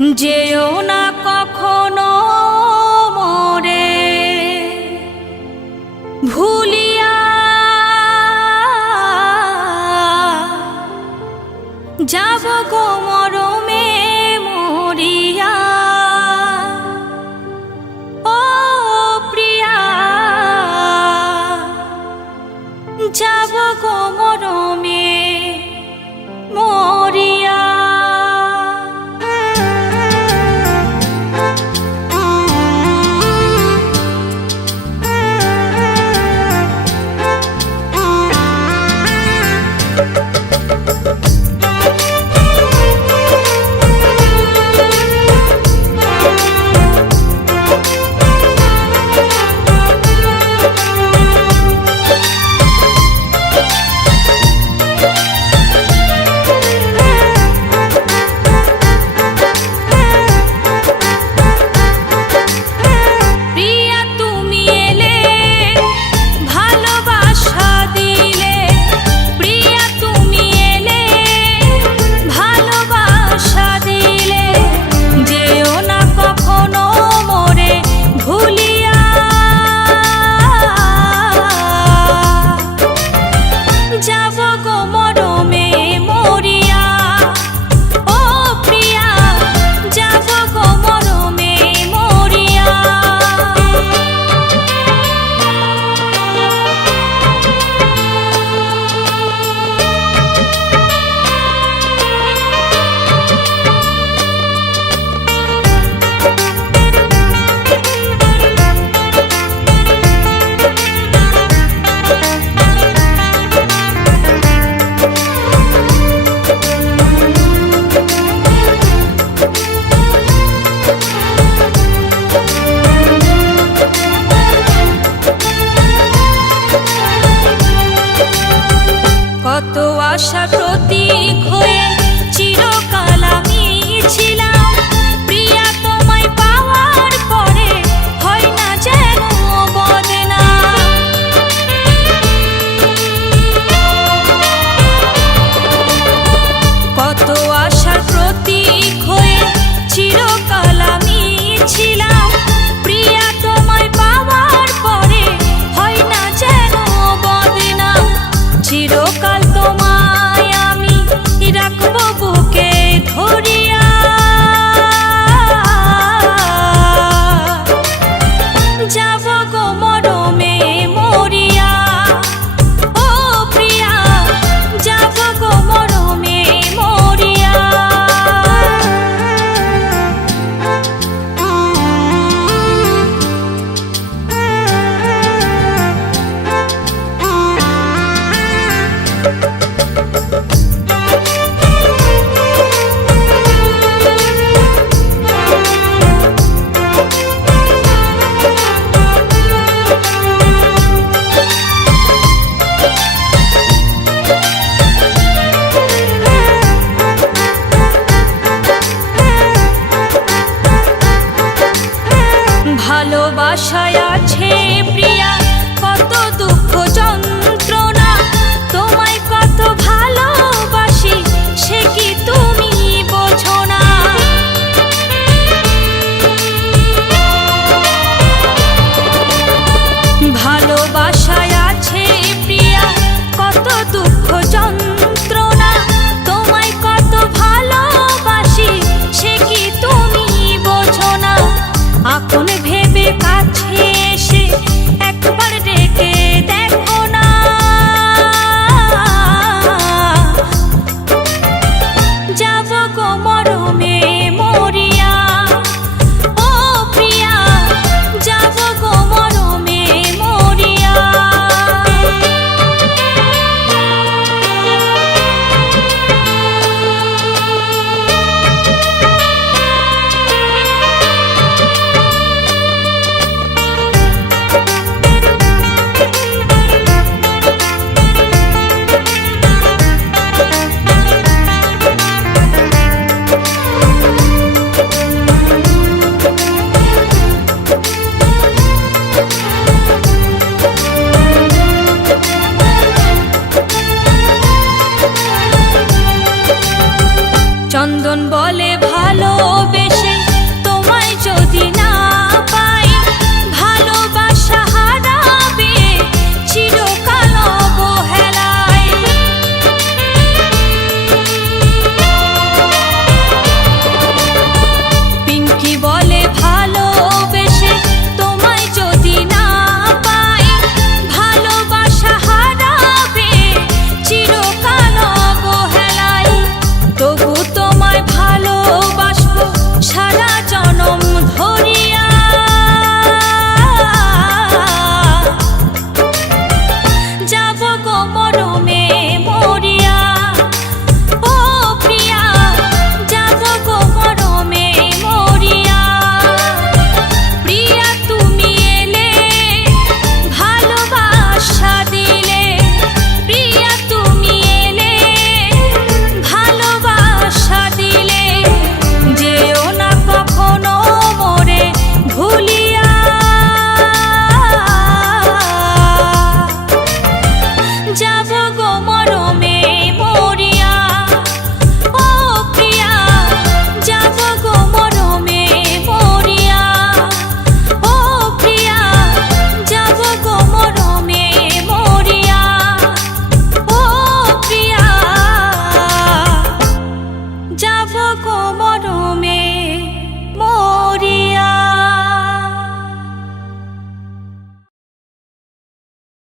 যেও না কখনো মোরে ভুলিয়া, যাব গো মরমে মরিয়া। ও প্রিয়া, যাব গো মরমে মরিয়া। কত আশা প্রতীক হয়ে চিরকাল আমি ছিলাম, প্রিয়া তোমায় পাওয়ার পরে হয় না যেন বদনাম। কত আশার প্রতীক হয়ে চিরকাল আমি ছিলাম, প্রিয়া তোমায় পাওয়ার পরে হয় না যেন বদনাম। চিরকাল তোমায় আমি রাখবো বুকে ধরিয়া, যাব গো মরমে মরিয়া। ও প্রিয়া, যাব গো মরমে মরিয়া। ভালোবাসায় আছে প্রিয়া কত দুঃখ যন্ত্রণা, তোমায় কত ভালোবাসি সে কি তুমি বোঝো না। ভালোবাসায় আছে প্রিয়া কত দুঃখ যন্ত্রণা, তোমায় কত ভালোবাসি সে কি তুমি বোঝো না। আপন ভেবে কাছে এসে একবার ডেকে দেখো না, যাব গো মরমে মরিয়া। ও প্রিয়া, যাব গো মরমে মরিয়া। চন্দন বলে